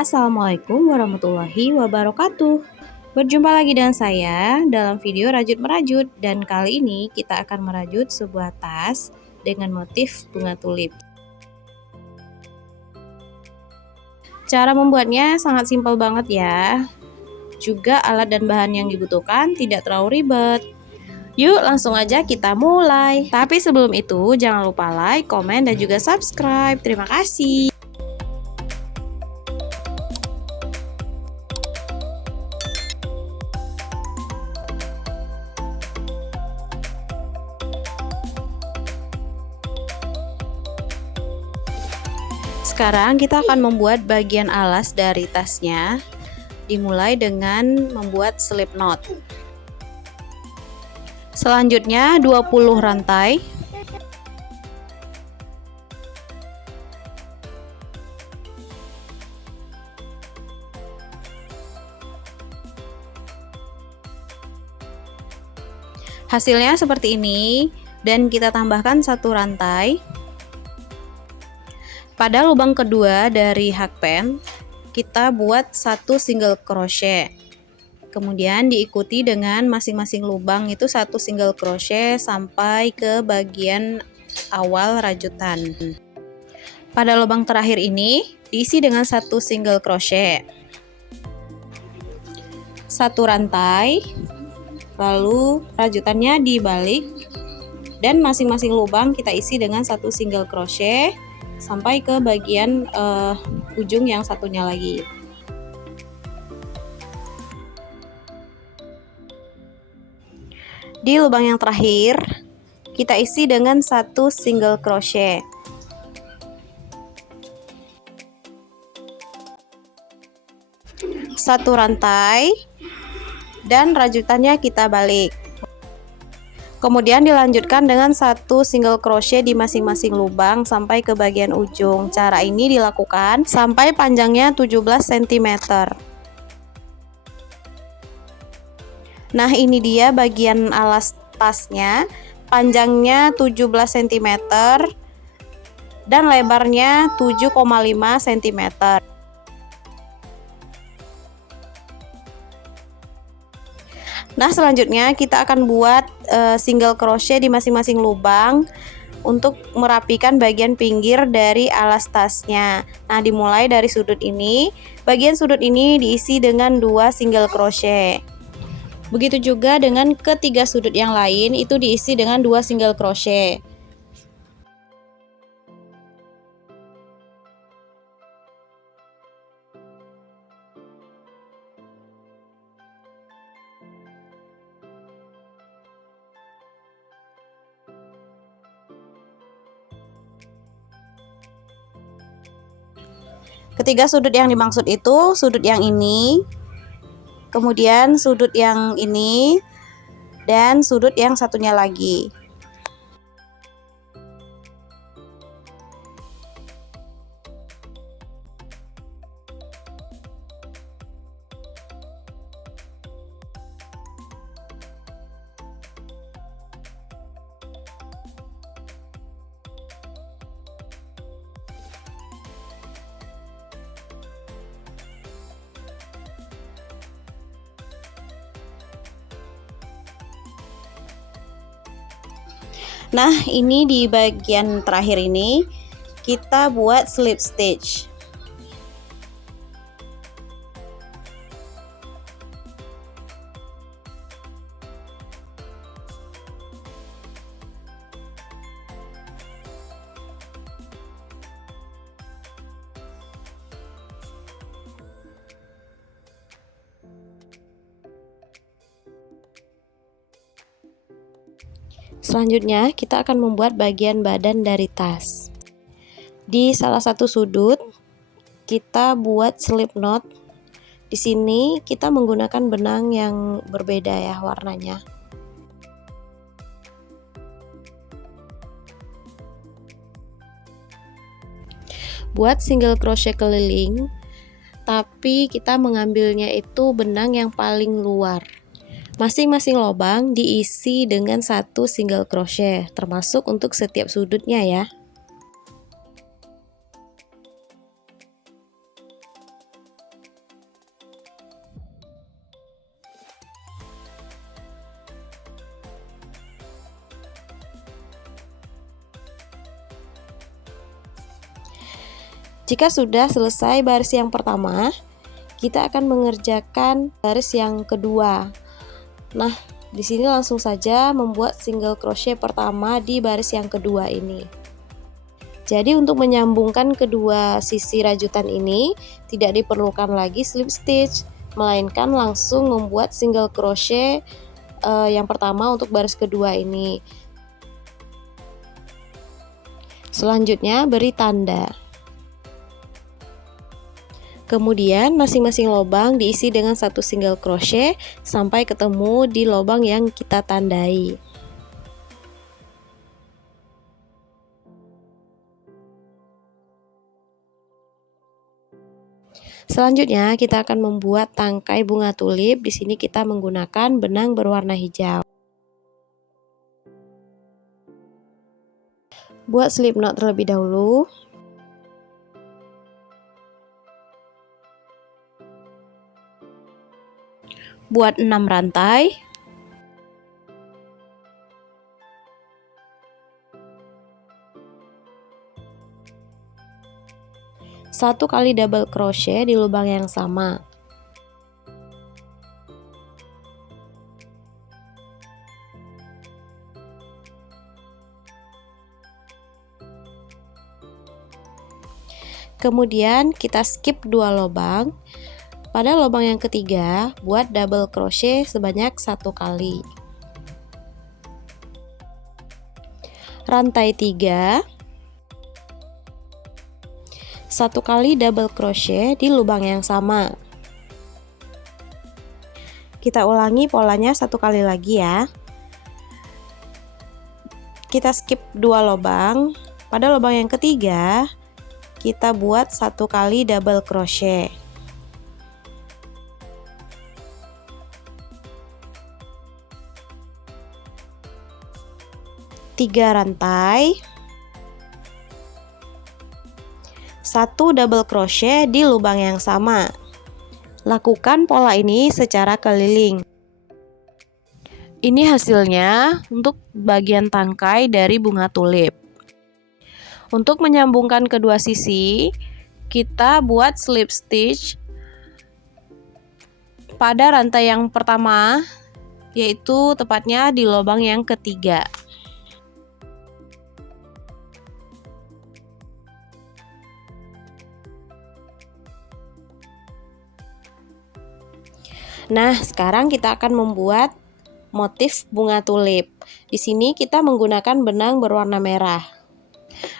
Assalamualaikum warahmatullahi wabarakatuh. Berjumpa lagi dengan saya dalam video Rajut Merajut, dan kali ini kita akan merajut sebuah tas dengan motif bunga tulip. Cara membuatnya sangat simpel banget ya. Juga alat dan bahan yang dibutuhkan tidak terlalu ribet. Yuk langsung aja kita mulai. Tapi sebelum itu jangan lupa like, komen, dan juga subscribe. Terima kasih. Sekarang kita akan membuat bagian alas dari tasnya. Dimulai dengan membuat slip knot. Selanjutnya 20 rantai. Hasilnya seperti ini, dan kita tambahkan satu rantai. Pada lubang kedua dari hakpen, kita buat satu single crochet. Kemudian diikuti dengan masing-masing lubang itu satu single crochet sampai ke bagian awal rajutan. Pada lubang terakhir ini diisi dengan satu single crochet. Satu rantai, lalu rajutannya dibalik, dan masing-masing lubang kita isi dengan satu single crochet sampai ke bagian ujung yang satunya lagi. Di lubang yang terakhir kita isi dengan satu single crochet. Satu rantai, dan rajutannya kita balik. Kemudian dilanjutkan dengan satu single crochet di masing-masing lubang sampai ke bagian ujung. Cara ini dilakukan sampai panjangnya 17 cm. Nah, ini dia bagian alas tasnya. Panjangnya 17 cm dan lebarnya 7,5 cm. Nah, selanjutnya kita akan buat single crochet di masing-masing lubang untuk merapikan bagian pinggir dari alas tasnya. Nah, dimulai dari sudut ini. Bagian sudut ini diisi dengan 2 single crochet. Begitu juga dengan ketiga sudut yang lain, itu diisi dengan 2 single crochet. Ketiga sudut yang dimaksud itu sudut yang ini, kemudian sudut yang ini, dan sudut yang satunya lagi. Nah, ini di bagian terakhir ini kita buat slip stitch. Selanjutnya, kita akan membuat bagian badan dari tas. Di salah satu sudut, kita buat slip knot. Di sini kita menggunakan benang yang berbeda ya warnanya. Buat single crochet keliling, tapi kita mengambilnya itu benang yang paling luar. Masing-masing lubang diisi dengan satu single crochet, termasuk untuk setiap sudutnya ya. Jika sudah selesai baris yang pertama, kita akan mengerjakan baris yang kedua. Nah, di sini langsung saja membuat single crochet pertama di baris yang kedua ini. Jadi untuk menyambungkan kedua sisi rajutan ini tidak diperlukan lagi slip stitch, melainkan langsung membuat single crochet yang pertama untuk baris kedua ini. Selanjutnya beri tanda. Kemudian masing-masing lubang diisi dengan satu single crochet sampai ketemu di lubang yang kita tandai. Selanjutnya kita akan membuat tangkai bunga tulip. Di sini kita menggunakan benang berwarna hijau. Buat slip knot terlebih dahulu. Buat 6 rantai. Satu kali double crochet di lubang yang sama. Kemudian kita skip 2 lubang. Pada lubang yang ketiga, buat double crochet sebanyak 1 kali. Rantai 3. 1 kali double crochet di lubang yang sama. Kita ulangi polanya 1 kali lagi ya. Kita skip 2 lubang. Pada lubang yang ketiga, kita buat 1 kali double crochet. 3 rantai, 1 double crochet di lubang yang sama. Lakukan pola ini secara keliling. Ini hasilnya untuk bagian tangkai dari bunga tulip. Untuk menyambungkan kedua sisi, kita buat slip stitch pada rantai yang pertama, yaitu tepatnya di lubang yang ketiga. Nah, sekarang kita akan membuat motif bunga tulip. Di sini kita menggunakan benang berwarna merah.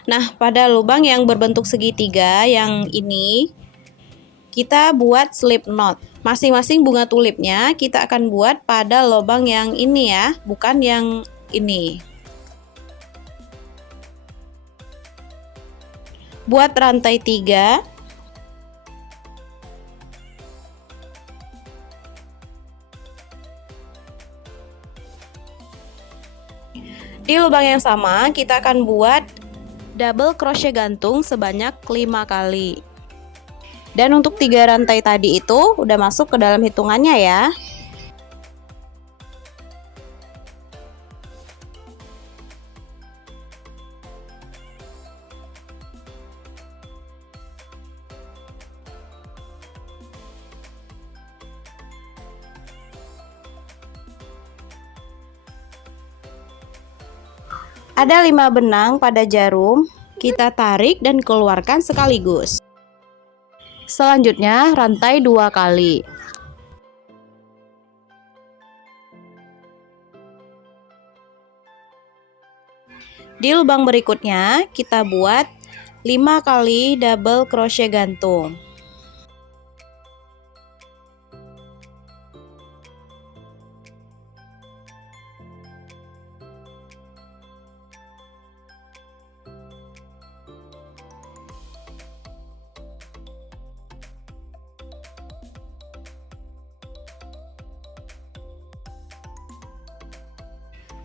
Nah, pada lubang yang berbentuk segitiga yang ini, kita buat slip knot. Masing-masing bunga tulipnya kita akan buat pada lubang yang ini ya, bukan yang ini. Buat rantai 3. Di lubang yang sama, kita akan buat double crochet gantung sebanyak 5 kali. Dan untuk 3 rantai tadi itu udah masuk ke dalam hitungannya ya. Ada 5 benang pada jarum, kita tarik dan keluarkan sekaligus. Selanjutnya rantai 2 kali. Di lubang berikutnya kita buat 5 kali double crochet gantung.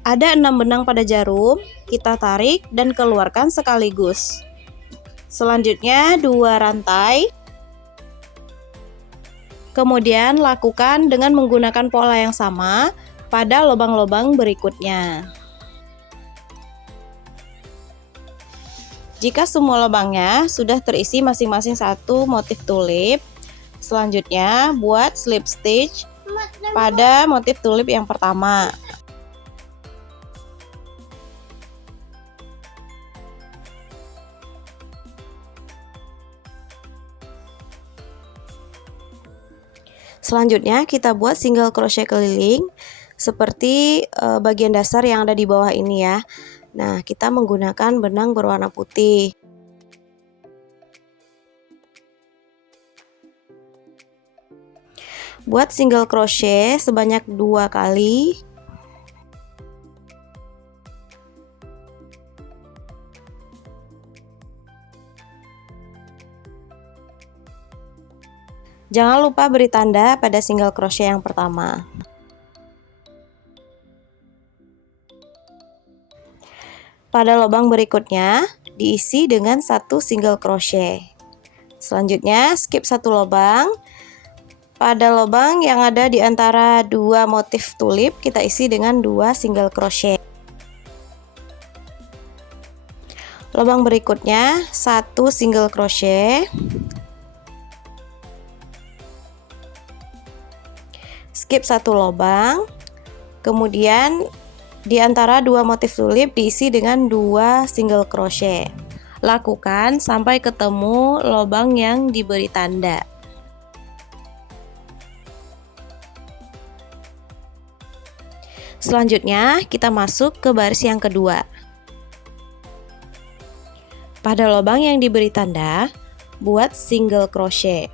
Ada 6 benang pada jarum, kita tarik dan keluarkan sekaligus. Selanjutnya 2 rantai. Kemudian lakukan dengan menggunakan pola yang sama pada lubang-lubang berikutnya. Jika semua lubangnya sudah terisi masing-masing satu motif tulip, selanjutnya buat slip stitch pada motif tulip yang pertama. Selanjutnya kita buat single crochet keliling seperti bagian dasar yang ada di bawah ini ya. Nah, kita menggunakan benang berwarna putih. Buat single crochet sebanyak 2 kali. Jangan lupa beri tanda pada single crochet yang pertama. Pada lubang berikutnya diisi dengan satu single crochet. Selanjutnya skip satu lubang. Pada lubang yang ada di antara dua motif tulip kita isi dengan 2 single crochet. Lubang berikutnya satu single crochet. Skip satu lubang. Kemudian di antara dua motif tulip diisi dengan 2 single crochet. Lakukan sampai ketemu lubang yang diberi tanda. Selanjutnya kita masuk ke baris yang kedua. Pada lubang yang diberi tanda, buat single crochet.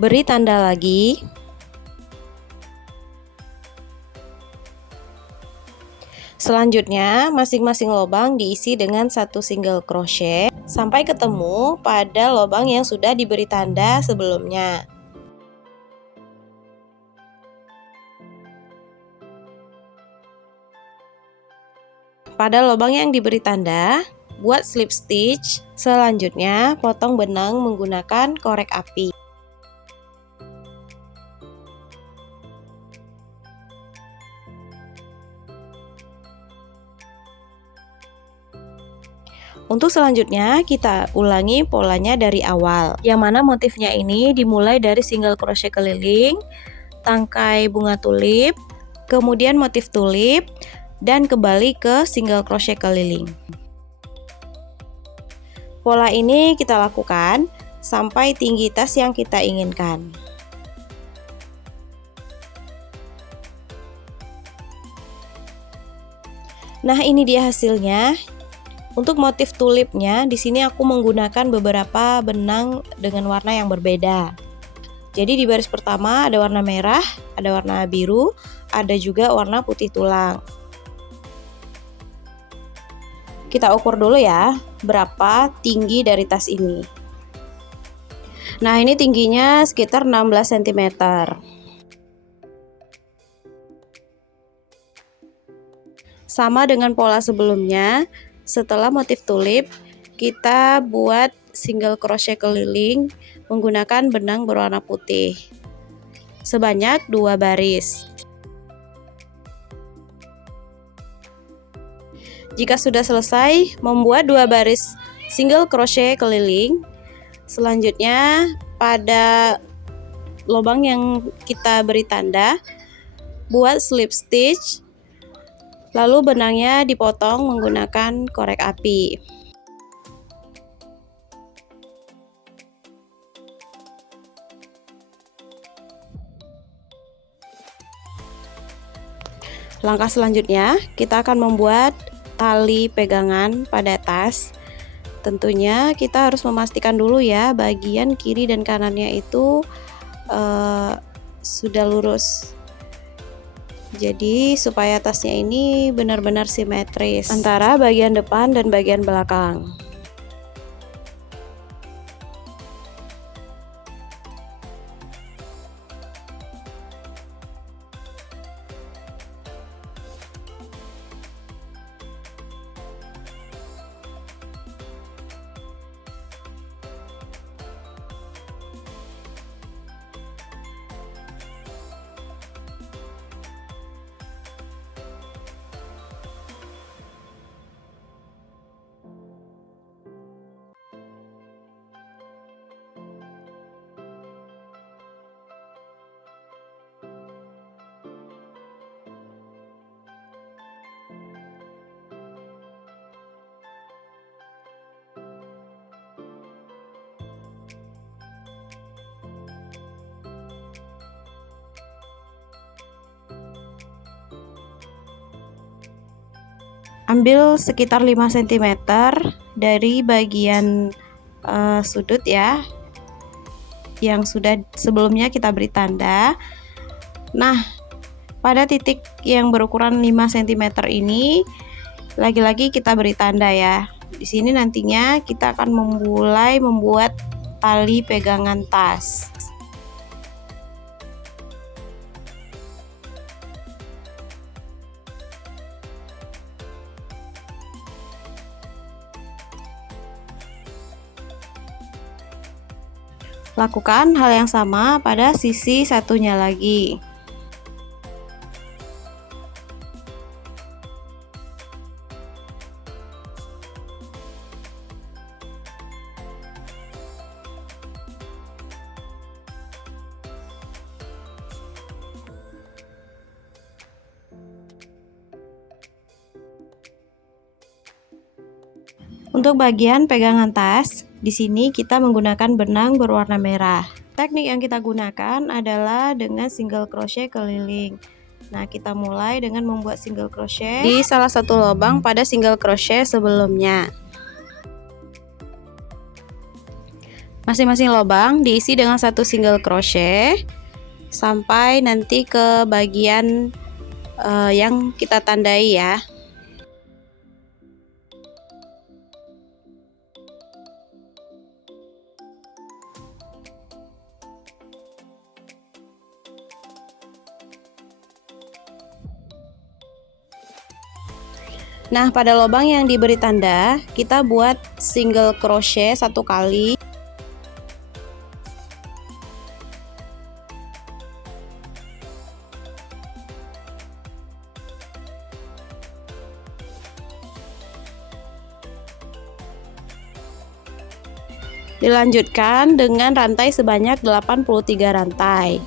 Beri tanda lagi. Selanjutnya, masing-masing lubang diisi dengan satu single crochet sampai ketemu pada lubang yang sudah diberi tanda sebelumnya. Pada lubang yang diberi tanda, buat slip stitch. Selanjutnya, potong benang menggunakan korek api. Untuk selanjutnya kita ulangi polanya dari awal, yang mana motifnya ini dimulai dari single crochet keliling, tangkai bunga tulip, kemudian motif tulip, dan kembali ke single crochet keliling. Pola ini kita lakukan sampai tinggi tas yang kita inginkan. Nah, ini dia hasilnya. Untuk motif tulipnya, di sini aku menggunakan beberapa benang dengan warna yang berbeda. Jadi di baris pertama ada warna merah, ada warna biru, ada juga warna putih tulang. Kita ukur dulu ya, berapa tinggi dari tas ini. Nah, ini tingginya sekitar 16 cm. Sama dengan pola sebelumnya. Setelah motif tulip, kita buat single crochet keliling menggunakan benang berwarna putih sebanyak 2 baris. Jika sudah selesai membuat 2 baris single crochet keliling, selanjutnya pada lubang yang kita beri tanda, buat slip stitch. Lalu benangnya dipotong menggunakan korek api. Langkah selanjutnya, kita akan membuat tali pegangan pada tas. Tentunya kita harus memastikan dulu ya, bagian kiri dan kanannya itu sudah lurus. Jadi supaya tasnya ini benar-benar simetris antara bagian depan dan bagian belakang. ambil sekitar 5 cm dari bagian sudut ya, yang sudah sebelumnya kita beri tanda. Nah, pada titik yang berukuran 5 cm ini lagi-lagi kita beri tanda ya. Di sini nantinya kita akan mulai membuat tali pegangan tas. Lakukan hal yang sama pada sisi satunya lagi. Untuk bagian pegangan tas, di sini kita menggunakan benang berwarna merah. Teknik yang kita gunakan adalah dengan single crochet keliling. Nah, kita mulai dengan membuat single crochet di salah satu lubang pada single crochet sebelumnya. Masing-masing lubang diisi dengan satu single crochet sampai nanti ke bagian yang kita tandai ya. Nah, pada lubang yang diberi tanda, kita buat single crochet satu kali. Dilanjutkan dengan rantai sebanyak 83 rantai.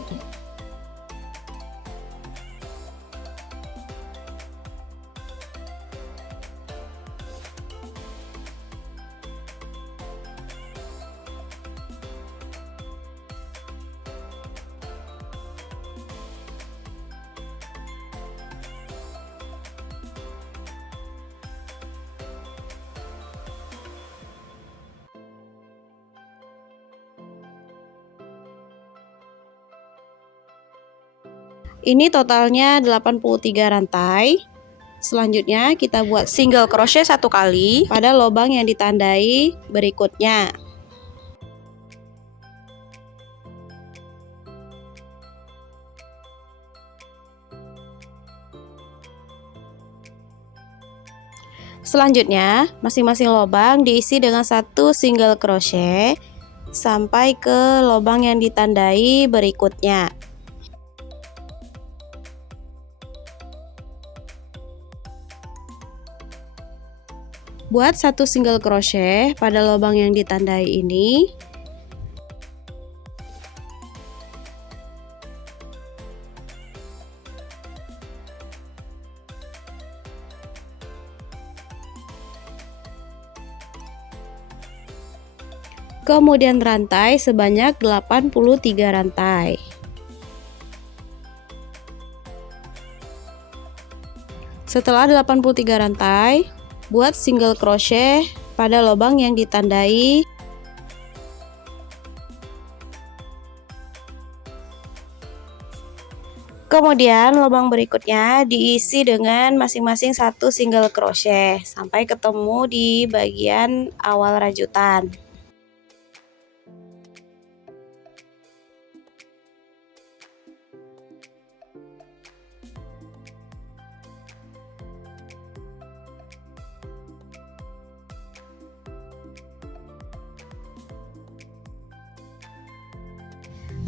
Ini totalnya 83 rantai. Selanjutnya kita buat single crochet satu kali pada lubang yang ditandai berikutnya. Selanjutnya, masing-masing lubang diisi dengan satu single crochet sampai ke lubang yang ditandai berikutnya. Buat satu single crochet pada lubang yang ditandai ini. Kemudian rantai sebanyak 83 rantai. Setelah 83 rantai, buat single crochet pada lubang yang ditandai. Kemudian lubang berikutnya diisi dengan masing-masing satu single crochet sampai ketemu di bagian awal rajutan.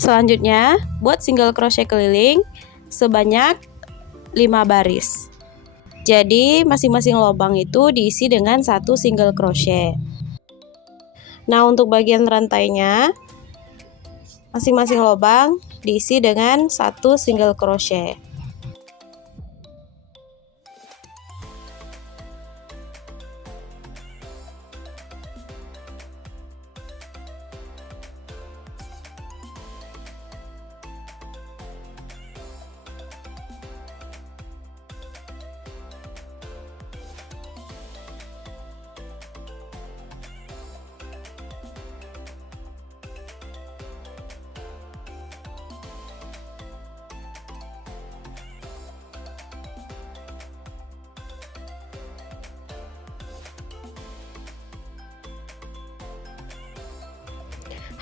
Selanjutnya, buat single crochet keliling sebanyak 5 baris. Jadi, masing-masing lubang itu diisi dengan satu single crochet. Nah, untuk bagian rantainya, masing-masing lubang diisi dengan satu single crochet.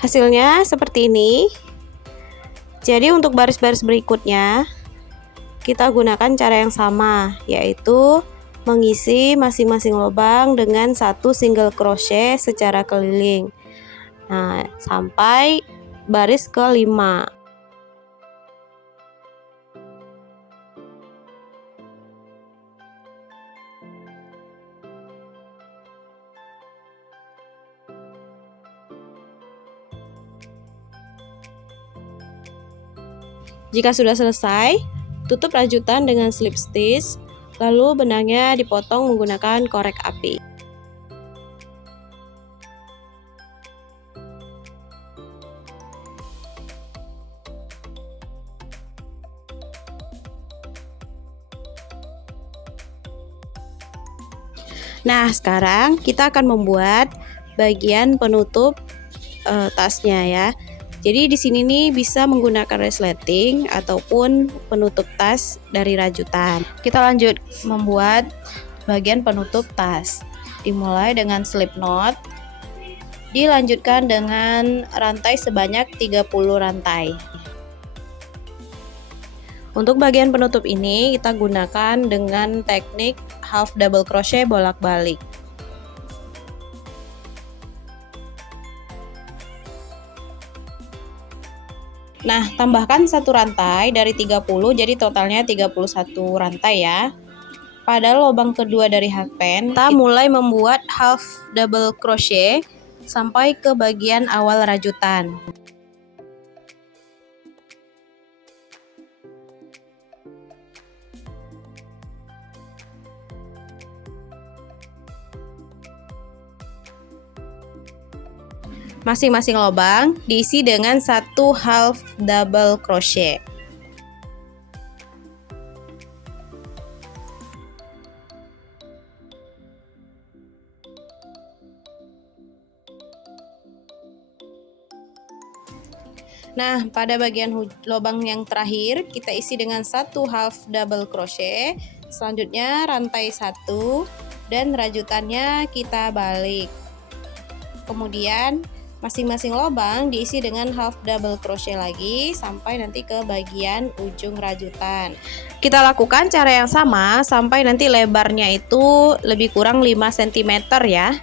Hasilnya seperti ini. Jadi untuk baris-baris berikutnya kita gunakan cara yang sama, yaitu mengisi masing-masing lubang dengan satu single crochet secara keliling. Nah, sampai baris ke-5. Jika sudah selesai, tutup rajutan dengan slip stitch, lalu benangnya dipotong menggunakan korek api. Nah, sekarang kita akan membuat bagian penutup tasnya ya. Jadi di sini nih bisa menggunakan resleting ataupun penutup tas dari rajutan. Kita lanjut membuat bagian penutup tas. Dimulai dengan slip knot, dilanjutkan dengan rantai sebanyak 30 rantai. Untuk bagian penutup ini kita gunakan dengan teknik half double crochet bolak-balik. Nah, tambahkan satu rantai dari 30, jadi totalnya 31 rantai ya. Pada lubang kedua dari hakpen, kita mulai membuat half double crochet sampai ke bagian awal rajutan. Masing-masing lubang diisi dengan satu half double crochet. Nah, pada bagian lubang yang terakhir kita isi dengan satu half double crochet. Selanjutnya rantai 1 dan rajutannya kita balik. Kemudian masing-masing lubang diisi dengan half double crochet lagi sampai nanti ke bagian ujung rajutan. Kita lakukan cara yang sama sampai nanti lebarnya itu lebih kurang 5 cm ya.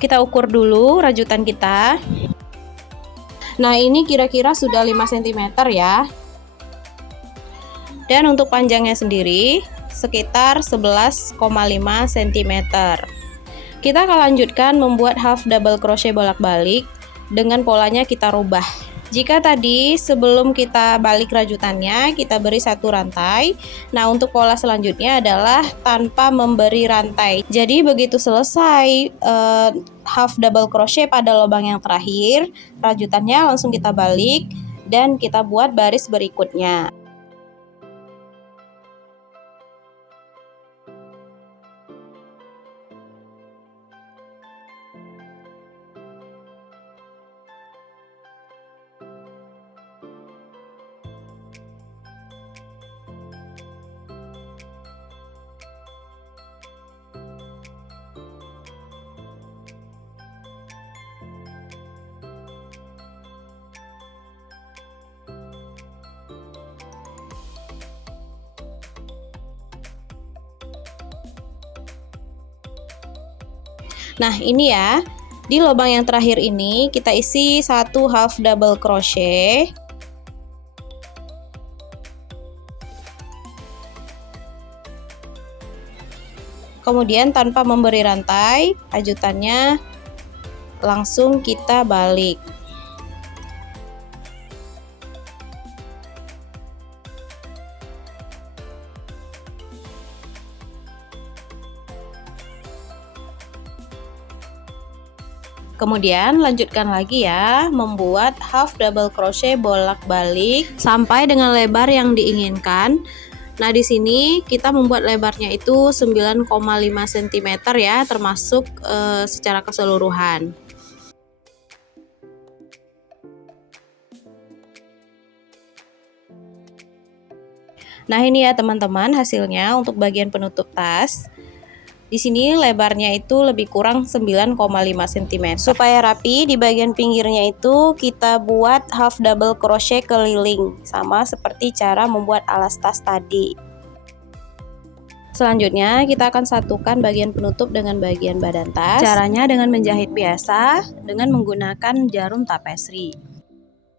Kita ukur dulu rajutan kita. Nah, ini kira-kira sudah 5 cm ya. Dan untuk panjangnya sendiri sekitar 11,5 cm. Kita akan lanjutkan membuat half double crochet bolak-balik dengan polanya kita rubah. Jika tadi sebelum kita balik rajutannya kita beri satu rantai, nah untuk pola selanjutnya adalah tanpa memberi rantai. Jadi begitu selesai half double crochet pada lubang yang terakhir, rajutannya langsung kita balik dan kita buat baris berikutnya. Nah, ini ya, di lubang yang terakhir ini kita isi satu half double crochet. Kemudian tanpa memberi rantai, rajutannya langsung kita balik. Kemudian lanjutkan lagi ya, membuat half double crochet bolak-balik sampai dengan lebar yang diinginkan. Nah, di sini kita membuat lebarnya itu 9,5 cm ya, termasuk secara keseluruhan. Nah, ini ya teman-teman hasilnya untuk bagian penutup tas. Di sini lebarnya itu lebih kurang 9,5 cm. Supaya rapi, di bagian pinggirnya itu kita buat half double crochet keliling, sama seperti cara membuat alas tas tadi. Selanjutnya kita akan satukan bagian penutup dengan bagian badan tas. Caranya dengan menjahit biasa dengan menggunakan jarum tapestry.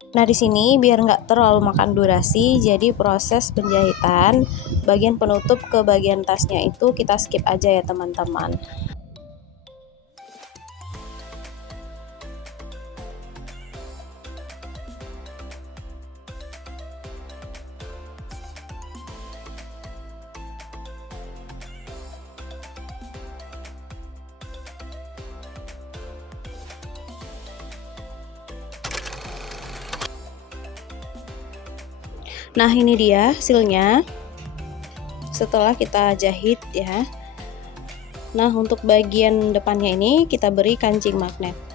Nah, di sini biar nggak terlalu makan durasi, jadi proses penjahitan bagian penutup ke bagian tasnya itu kita skip aja ya teman-teman. Nah, ini dia hasilnya setelah kita jahit ya. Nah, untuk bagian depannya ini kita beri kancing magnet.